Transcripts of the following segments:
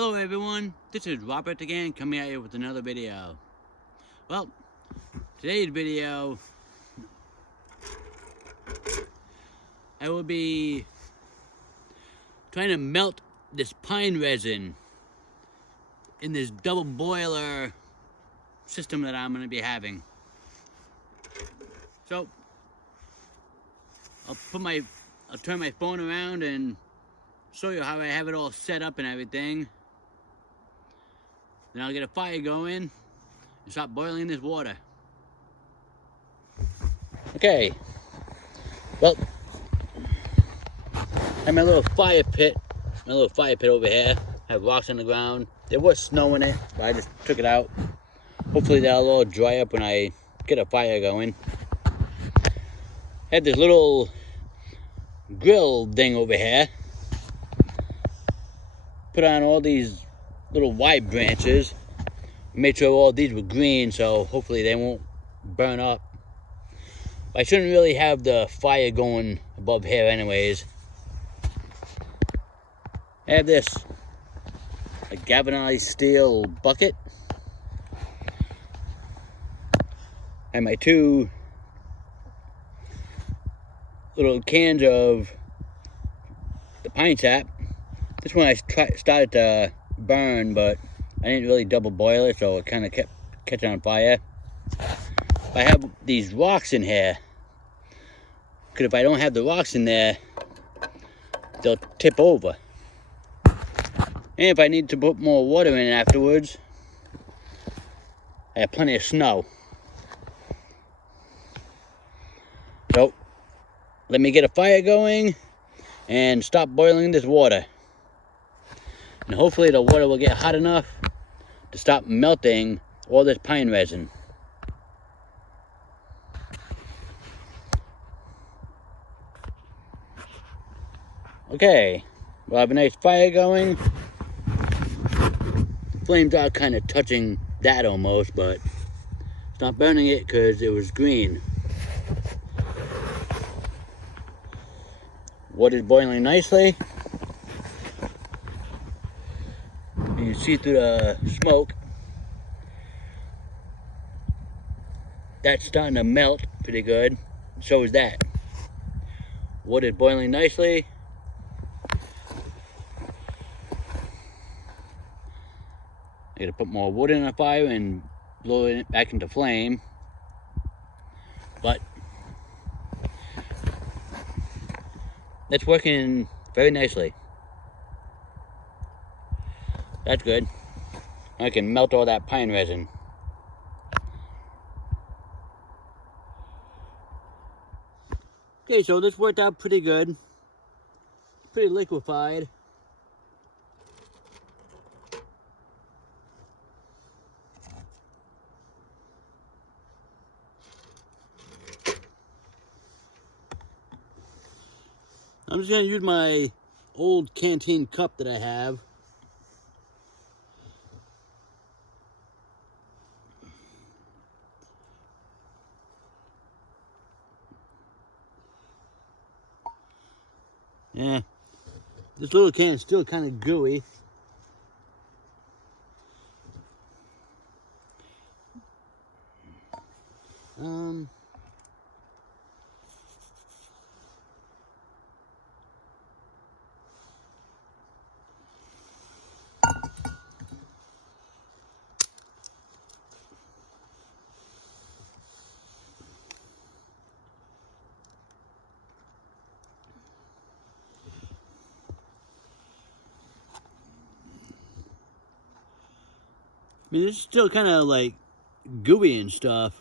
Hello everyone, this is Robert again, coming at you with another video. Well, today's video, I will be trying to melt this pine resin in this double boiler system that I'm going to be having. So, I'll turn my phone around and show you how I have it all set up and everything. Then I'll get a fire going and start boiling this water. Okay, well, I have my little fire pit over here. I have rocks on the ground. There was snow in it, but I just took it out. Hopefully that'll all dry up when I get a fire going. I have this little grill thing over here. Put on all these little wide branches. Made sure all these were green, so hopefully they won't burn up. I shouldn't really have the fire going above here anyways. I have this a galvanized steel bucket. And my two little cans of the pine sap. This one I started to burn, but I didn't really double boil it, so it kind of kept catching on fire. I have these rocks in here, because if I don't have the rocks in there, they'll tip over. And if I need to put more water in afterwards, I have plenty of snow. So, let me get a fire going and stop boiling this water. And hopefully the water will get hot enough to stop melting all this pine resin. Okay, we'll have a nice fire going. Flames are kind of touching that almost, but it's not burning it because it was green. Water's boiling nicely. You can see through the smoke. That's starting to melt pretty good. So is that. Water's boiling nicely. I gotta put more wood in the fire and blow it back into flame. But that's working very nicely. That's good. I can melt all that pine resin. Okay, so this worked out pretty good. Pretty liquefied. I'm just going to use my old canteen cup that I have. Yeah, this little can is still kind of gooey. I mean, it's still kind of like gooey and stuff.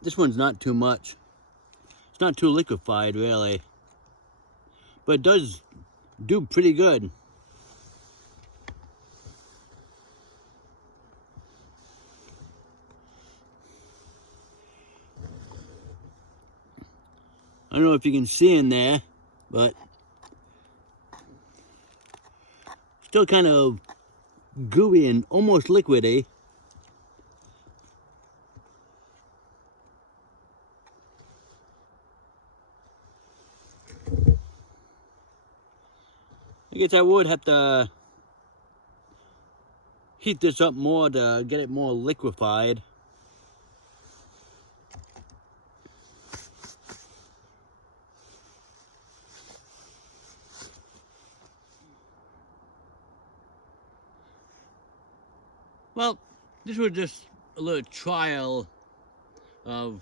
This one's not too much. It's not too liquefied really, but it does do pretty good. I don't know if you can see in there, but still kind of gooey and almost liquidy. I guess I would have to heat this up more to get it more liquefied. Well, this was just a little trial of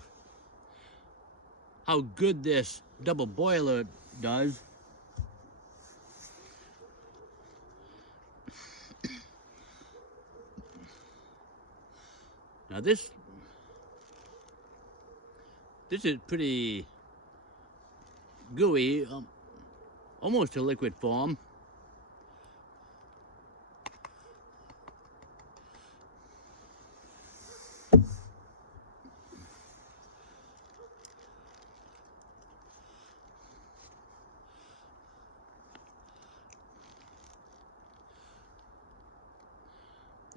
how good this double boiler does. Now this is pretty gooey, almost to liquid form.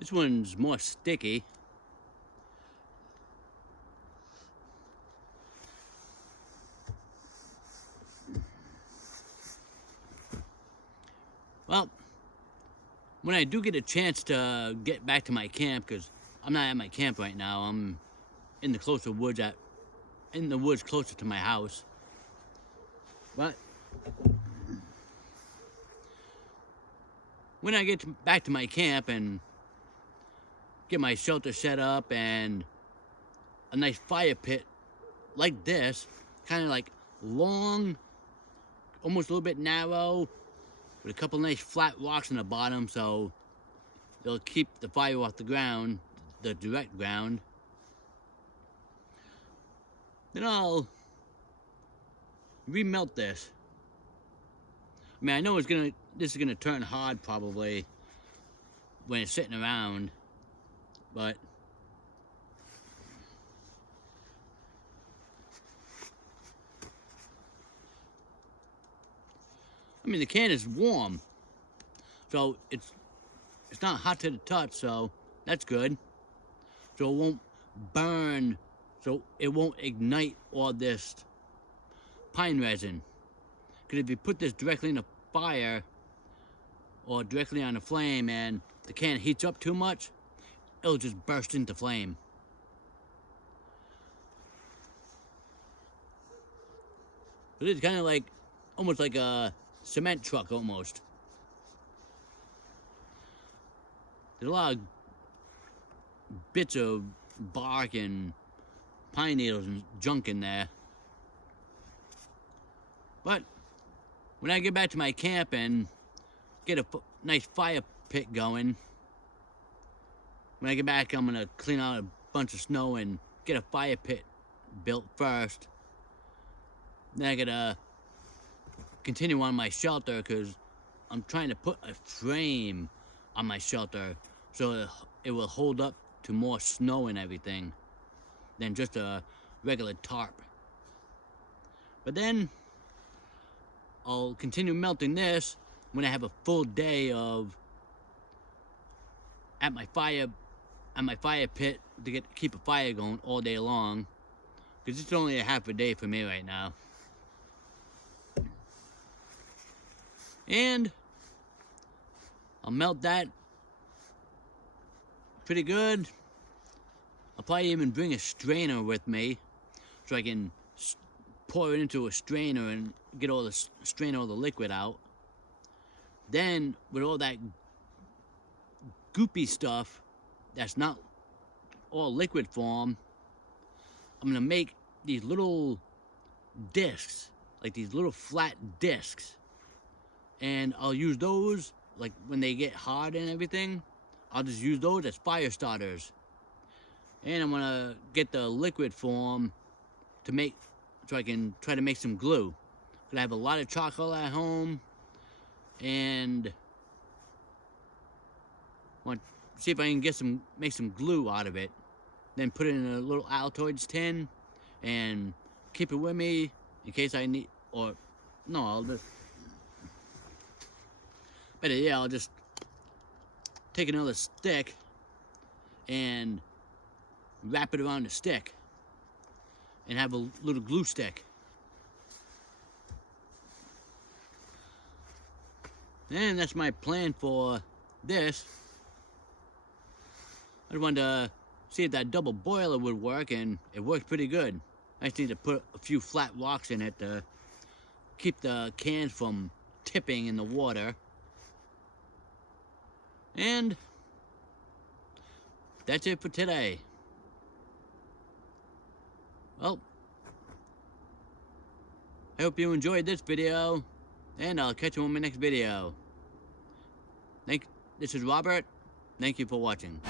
This one's more sticky. Well, when I do get a chance to get back to my camp, because I'm not at my camp right now, I'm in the woods closer to my house. But when I get back to my camp and get my shelter set up and a nice fire pit like this, kind of like long, almost a little bit narrow, with a couple nice flat rocks on the bottom, so they'll keep the fire off the ground, the direct ground. Then I'll remelt this. I mean, I know this is gonna turn hard probably when it's sitting around, but I mean, the can is warm, so it's not hot to the touch, so that's good. So it won't burn, so it won't ignite all this pine resin. Because if you put this directly in the fire or directly on the flame and the can heats up too much, it'll just burst into flame. It is kind of like, almost like a cement truck almost. There's a lot of bits of bark and pine needles and junk in there. But when I get back to my camp and get a nice fire pit going, when I get back, I'm gonna clean out a bunch of snow and get a fire pit built first. Then I gotta continue on my shelter, because I'm trying to put a frame on my shelter so it will hold up to more snow and everything than just a regular tarp. But then I'll continue melting this when I have a full day of at my fire pit to keep a fire going all day long, because it's only a half a day for me right now. And I'll melt that pretty good. I'll probably even bring a strainer with me so I can pour it into a strainer and get strain all the liquid out. Then with all that goopy stuff that's not all liquid form, I'm gonna make these little discs, like these little flat discs. And I'll use those, like when they get hard and everything, I'll just use those as fire starters. And I'm gonna get the liquid form so I can try to make some glue. Because I have a lot of charcoal at home, and I want to see if I can make some glue out of it. Then put it in a little Altoids tin and keep it with me in case I need, or no, I'll just take another stick and wrap it around the stick and have a little glue stick. And that's my plan for this. I wanted to see if that double boiler would work, and it worked pretty good. I just need to put a few flat rocks in it to keep the cans from tipping in the water. And that's it for today. Well, I hope you enjoyed this video, and I'll catch you on my next video. This is Robert. Thank you for watching.